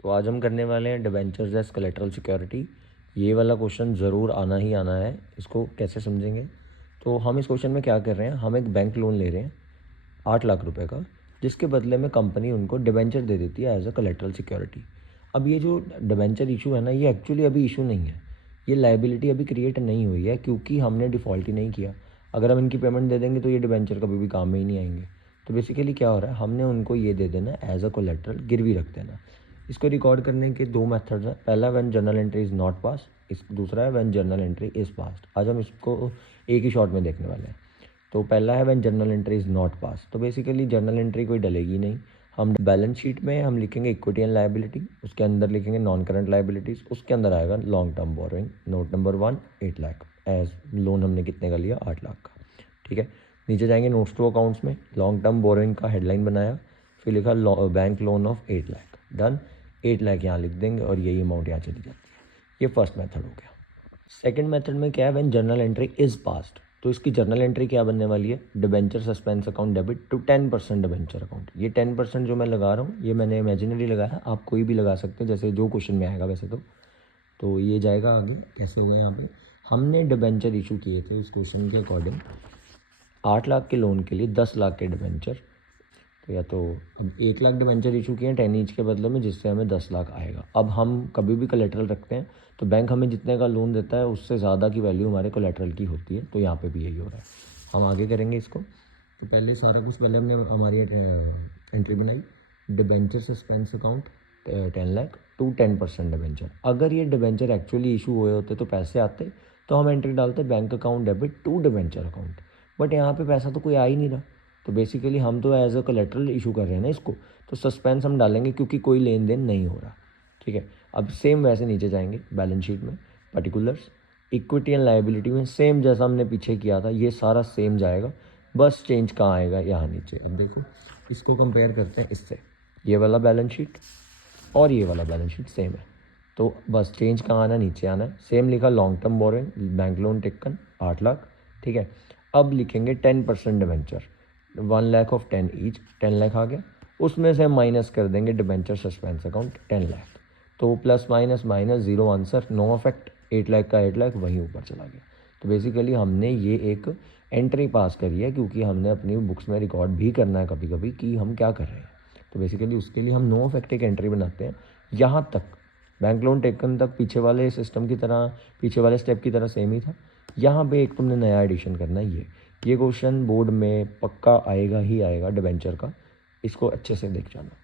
तो आज हम करने वाले हैं डिबेंचर्स एज कोलेटरल सिक्योरिटी। ये वाला क्वेश्चन ज़रूर आना ही आना है। इसको कैसे समझेंगे, तो हम इस क्वेश्चन में क्या कर रहे हैं, हम एक बैंक लोन ले रहे हैं 8 लाख रुपए का, जिसके बदले में कंपनी उनको डिबेंचर दे देती है एज अ कोलेटरल सिक्योरिटी। अब ये जो डिबेंचर इशू है ना, ये एक्चुअली अभी इशू नहीं है, ये लाइबिलिटी अभी क्रिएट नहीं हुई है क्योंकि हमने डिफ़ॉल्ट ही नहीं किया। अगर हम इनकी पेमेंट दे देंगे तो ये डिबेंचर कभी भी काम में ही नहीं आएंगे। तो बेसिकली क्या हो रहा है, हमने उनको ये दे देना एज अ कोलेटरल, गिरवी रख देना। इसको रिकॉर्ड करने के दो मेथड्स हैं। पहला when journal entry is not pass, इस दूसरा है when journal entry is passed. आज हम इसको एक ही शॉट में देखने वाले हैं। तो पहला है when journal entry is not pass. तो बेसिकली जर्नल एंट्री कोई डलेगी नहीं। हम बैलेंस शीट में हम लिखेंगे इक्विटी एंड लायबिलिटी, उसके अंदर लिखेंगे नॉन करंट लायबिलिटीज़, उसके अंदर आएगा long term borrowing. Note number 1 8 lakh as loan हमने कितने का लिया, 8 लाख का। ठीक है, नीचे जाएंगे नोट्स टू अकाउंट्स में, लॉन्ग टर्म बोरोइंग का हेडलाइन बनाया, फिर लिखा bank loan of 8 lakh, done. 8 lakh यहाँ लिख देंगे और यही अमाउंट यहाँ चली जाती है। ये फर्स्ट मेथड हो गया। सेकंड मेथड में क्या है, when journal entry is passed. तो इसकी जर्नल एंट्री क्या बनने वाली है, debenture suspense account debit to 10% debenture account. ये 10% जो मैं लगा रहा हूँ, ये मैंने इमेजिनरी लगाया, आप कोई भी लगा सकते हैं जैसे जो क्वेश्चन में आएगा वैसे। तो ये जाएगा आगे, कैसे हुआ यहाँ पे, हमने डिबेंचर इशू किए थे उस क्वेश्चन के अकॉर्डिंग 8 लाख के लोन के लिए 10 लाख के डिबेंचर। तो या तो अब 1 लाख डिबेंचर इशू किए हैं 10 ईच के बदले में, जिससे हमें 10 लाख आएगा। अब हम कभी भी कोलेटरल रखते हैं तो बैंक हमें जितने का लोन देता है उससे ज़्यादा की वैल्यू हमारे कोलेटरल की होती है। तो यहाँ पे भी यही हो रहा है। हम आगे करेंगे इसको। तो पहले सारा कुछ, पहले हमने हमारी एंट्री बनाई, debenture suspense account 10 lakh to 10% debenture. अगर ये डिबेंचर एक्चुअली इशू हुए होते तो पैसे आते, तो हम एंट्री डालते bank account debit to debenture account. But यहाँ पे पैसा तो कोई आ ही नहीं रहा, तो बेसिकली हम तो एज अ कोलेटरल इशू कर रहे हैं ना इसको, तो सस्पेंस हम डालेंगे क्योंकि कोई लेन देन नहीं हो रहा। ठीक है, अब सेम वैसे नीचे जाएंगे बैलेंस शीट में, पर्टिकुलर्स, इक्विटी एंड लायबिलिटी में सेम जैसा हमने पीछे किया था, ये सारा सेम जाएगा, बस चेंज कहाँ आएगा, यहाँ नीचे। अब देखो इसको कंपेयर करते हैं इससे, ये वाला बैलेंस शीट और ये वाला बैलेंस शीट सेम है, तो बस चेंज कहाँ आना, नीचे आना है। सेम लिखा long term borrowing, bank loan taken 8 lakh. ठीक है, अब लिखेंगे 10% debenture, 1 lakh of 10 each, 10 lakh आ गया। उसमें से माइनस कर देंगे डिबेंचर सस्पेंस अकाउंट 10 लाख। तो plus minus minus, zero answer, no effect. 8 lakh का 8 लाख वहीं ऊपर चला गया। तो बेसिकली हमने ये एक एंट्री पास करी है क्योंकि हमने अपनी बुक्स में रिकॉर्ड भी करना है कभी कभी कि हम क्या कर रहे हैं। तो बेसिकली उसके लिए हम नो अफेक्ट एक एंट्री बनाते हैं। यहाँ तक बैंक लोन टेकन तक पीछे वाले सिस्टम की तरह, पीछे वाले स्टेप की तरह सेम ही था। यहाँ पे एक तुमने नया एडिशन करना है, ये क्वेश्चन बोर्ड में पक्का आएगा ही आएगा डिबेंचर का, इसको अच्छे से देख जाना।